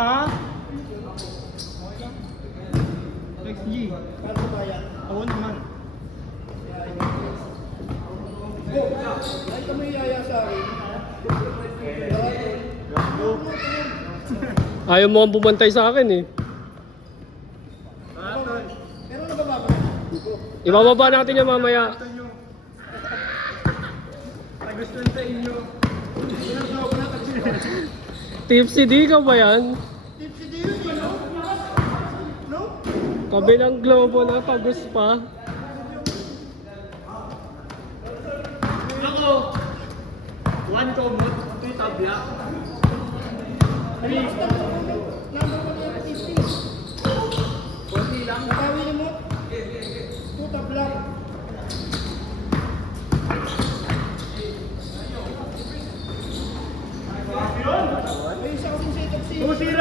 Ha? XG. Paano ba yan? Oo naman. Ay kami yaya sa akin. Ayaw mo kang bumantay sa akin eh. Pero nabababa. Ibababa natin yung mamaya. Gusto sa inyo. Tipsy D ka ba yan? Tipsy di yun, you know? No? Kabilang globo na pagus pa. Ako, 1 komot, 3 tabla. 3. Number ko yung tipsy. Konti lang. Nakawi niyo mo? Tuta black. May isa kasing setup si 2-0!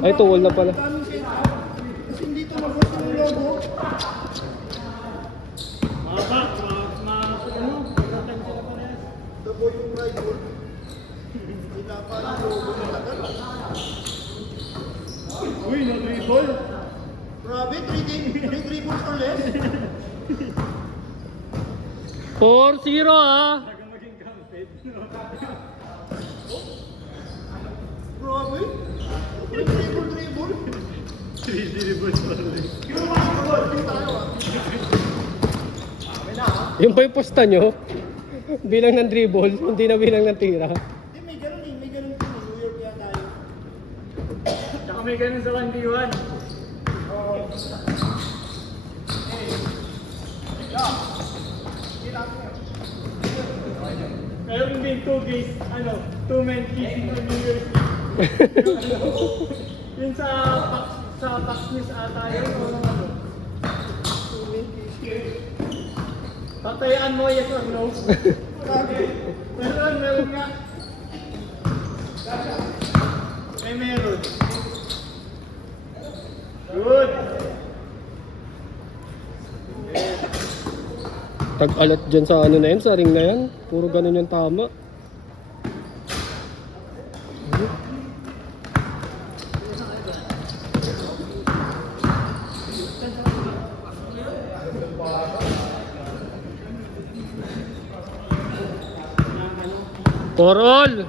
Ay, tuwal na pala. Daming setup. Kasi hindi ito mag-work yung logo. Dabo yung rival. Hinapa yung logo ng tagal. Uy, no-dribble. Grabe, 3 dribbles or less. 4-0 ah. Maging counted. Grabe. Dribble. 3 dribbles pa rin. Yung ba yung posta nyo? Bilang ng dribble, hindi na bilang ng tira. Hindi, may ganun eh. May ganun po. New York kaya tayo. Tsaka may ganun sa 1v1. Pero hindi 2 gays, 2 men kissing on New Year's Eve. Yun sa Pax News ata yun, o ano. Patayaan mo, yes or no? Meron nga. Meron. Good. Tag-alat dyan sa ano na yan, sa ring na yan. Puro ganun yung tama. For all!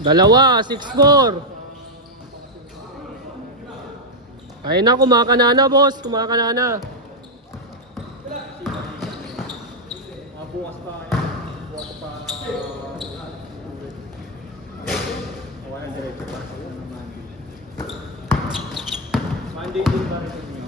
Dalawa, 6-4. Ayun na, kumakanana boss, kumakanana. Bukas pa. Walang diretso pa sa Monday din ba rin sa inyo?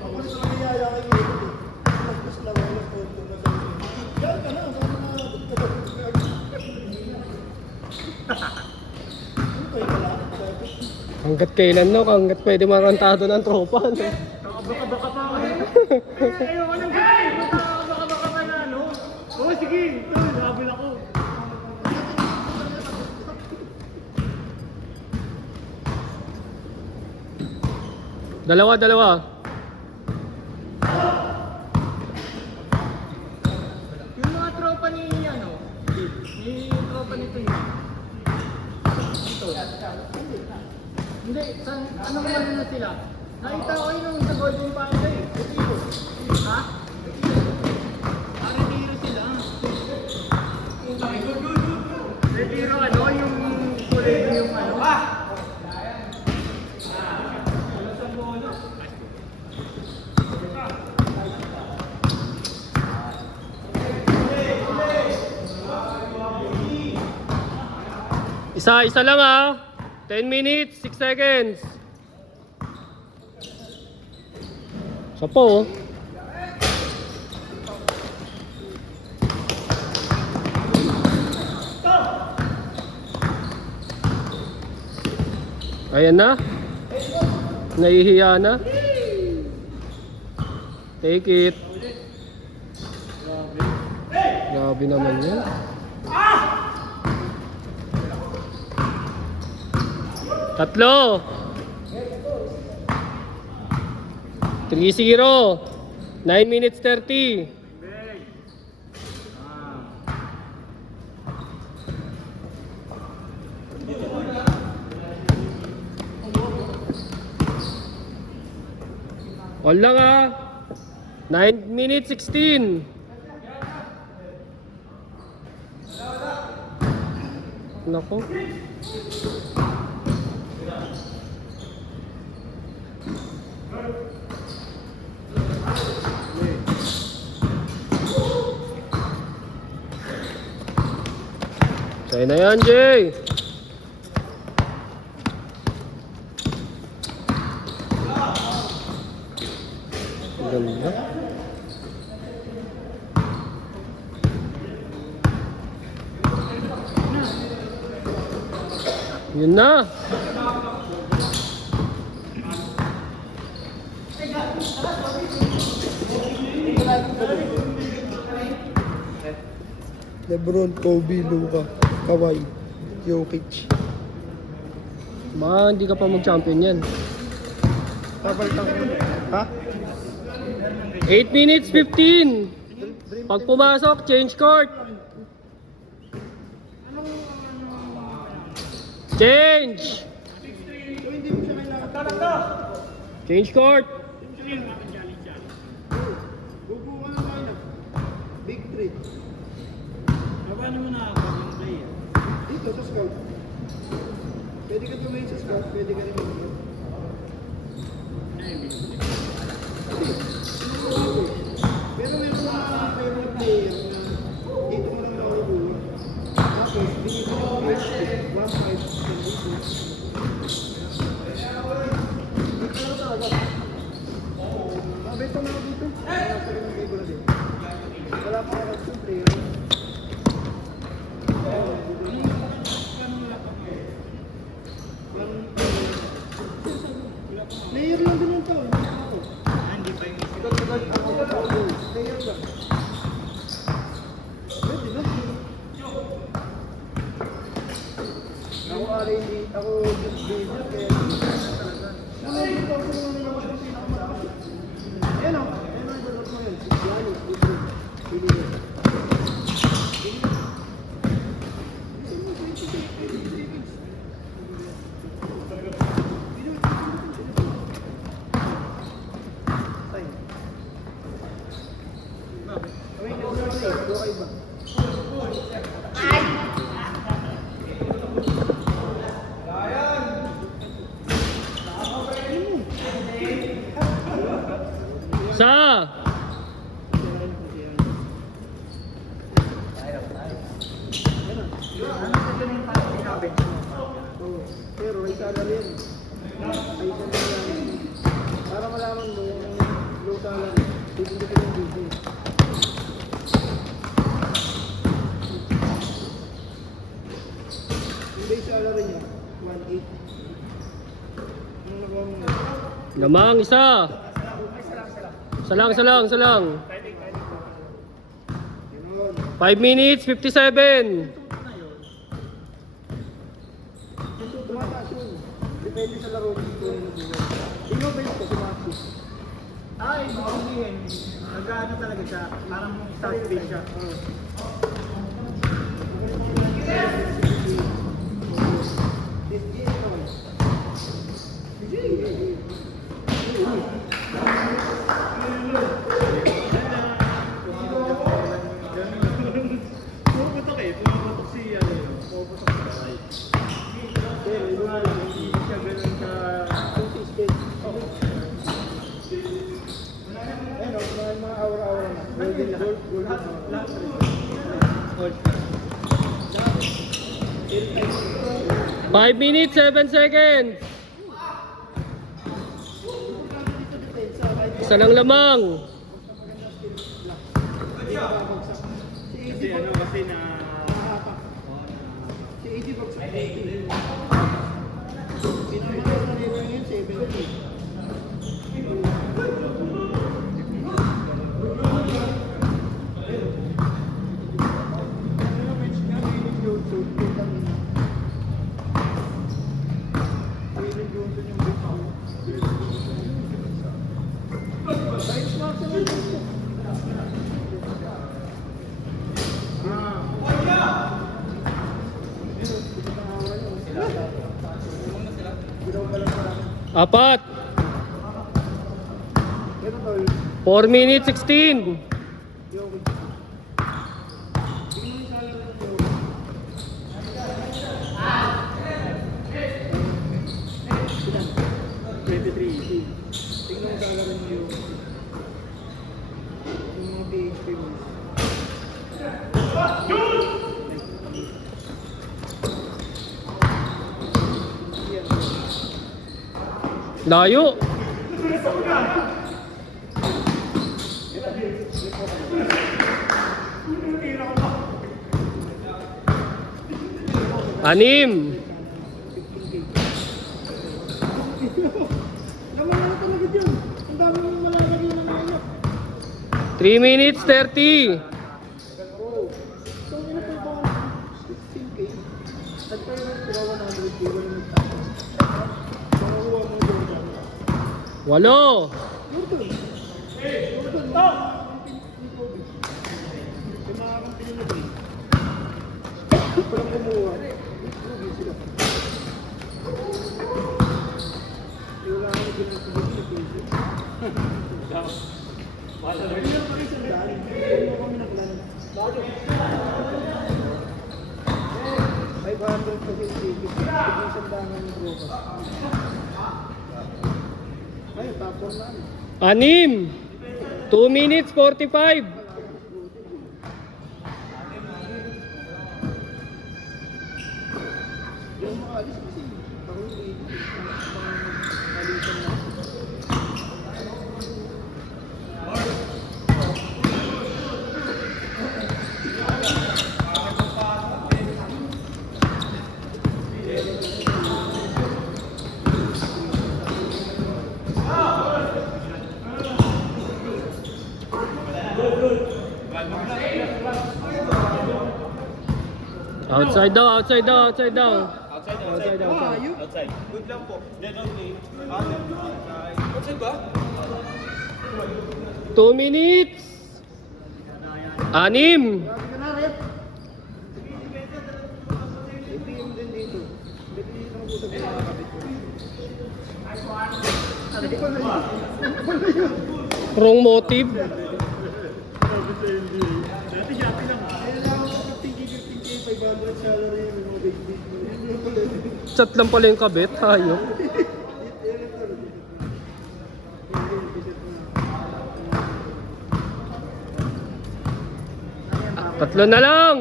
Ako sa mga yaya kay Milo eh. Tapos lang ako ng photo na sa yan ka na. Ano kayo pala? Hanggat kailan no, hanggat pwede makantado ng tropa. No? Baka pa ako. Ayoko nang gawin. Baka pa na, no? Oo, sige. Ito, nabul ako. Dalawa. Yung mga tropa ni, ni tropa nito yun. Ito. Hindi, anong ano na sila? Nakita ko yun sa Golden Panda eh. Ha? Retiro sila. Retiro yung kulay yung Isa lang ah. 10 minutes, 6 seconds. Sa po. Ayan na. Nahihiya na. Take it. Grabe naman yan. Tatlo. 3-0. 9 minutes 30. All lang ah. 9 minutes 16. Nako. Sa'yo na yan, Jay. Ganda. Yun na. Lebron, Kobe, Luka, Kawhi, Jokic. Hindi ka pa mag-champion yan. Papalitan ko. Ha? 8 minutes 15. Pag pumasok, change court. Change. Change court. Bubuo ka ng lineup. Big three. Dito sa scout. Pwede ka tumayin sa scout, pwede ka rin mag-scout. Pero may mga favorite player na dito mo lang nakukuha. Tapos, binigyan mo ng 1-5. Mabenta na ako dito. Wala pa ako sa player. Player lang din ang taon. Hindi pa yung player ba? Pwede na. Ako just business kaya dito ako mga nilabas ng pinakamataas. Ayan o. Ayan o, ibalot mo yun. Giannis, Libro. Pili. Sa. Pero ay salary yan. Ay salary yan. Para malaman mo yung low salary. Bibili ka ng business. Yung base salary niya, 1.8. Anong nagawa mo nga? Lamang isa. Salang. Ganun. 5 minutes 57. Tumataas yun. Depende sa laro dito yung nabuhay. Tingnan ba ito, tumatas? Ibig sabihin, nag-ano talaga siya, parang start page siya. Pumuputok eh. Pumuputok si ano yun. Pumuputok si Kawhi. Pero hindi siya ganun ka consistent. Ayun o, mga aura-aura na. Golden gold, gold. 5 minutes 7 seconds. Isa lang lamang. Kasi ano, kasi na si AJ bagsak. Pinamahal Apat. Ito tol. 4 minutes 16. Jokovic. Tingnan mo sa alam ng Jokovic. 23. Tingnan mo sa alam ng Jokovic. Yung mga PHP mo. Layo. Anim. Naman na talaga dyan. Ang dami mong malalagay na nangyayap. 3 minutes 30. Oo. So, ina pa yung 16K. Nag-tayo ng 100K. Wala nang tayo. Makakuha mo yung dyan. 8. Jordan. Jordan. Yung mga kampanya na din. Walang kumuha. Rugi sila. Wala ka na ginagawa sa Facebook. Hindi lang pa rin sandaan. Hindi mo kami nakulan. 500 sa Facebook. Hindi sandaan ng tropa. Ay, tapon lang. Anim. 2 minutes 45. Yung mga alis kasi, parang alisan na. Outside daw, outside daw, outside daw. Outside. Outside. Good lang po. Then okay. Outside ba? 2 minutes. Anim. Grabe ka na, Rep. APM din dito. Dito dito ang puso ko mga kapit ko. Ano ko na yun? Wrong motive. Dati Shopee lang. Kailangan ko 15K, 500 salary yung mga big business. Chat lang pala yung kabit. Hayop. Tatlo na lang.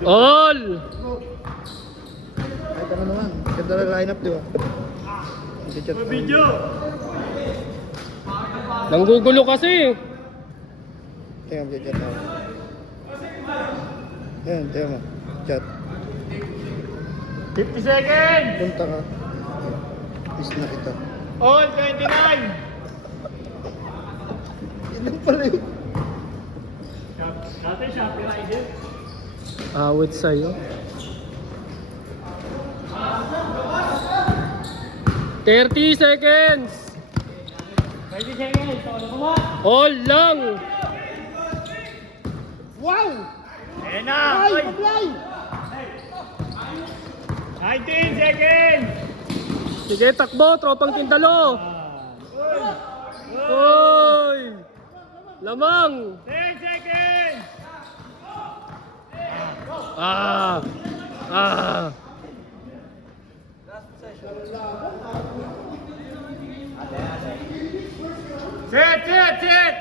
All. Kahit ano naman. Ganda na lineup, di ba? Chat. Video! Nanggugulo kasi. Tingnan mo, chat ako. Ayan, tingnan mo. Chat. 50 seconds! Punta ka. Is na kita. All 29! Yan lang pala yun. Dati Shopee Rider. Awit sa'yo. 30 seconds. 30 seconds. All lang. Wow! Ayan na! Ay, Oy! pablay! 19 seconds! Sige, takbo. Tropang Tindalo. Hoy! Lamang. 10 seconds! Ah. Ah. Sit!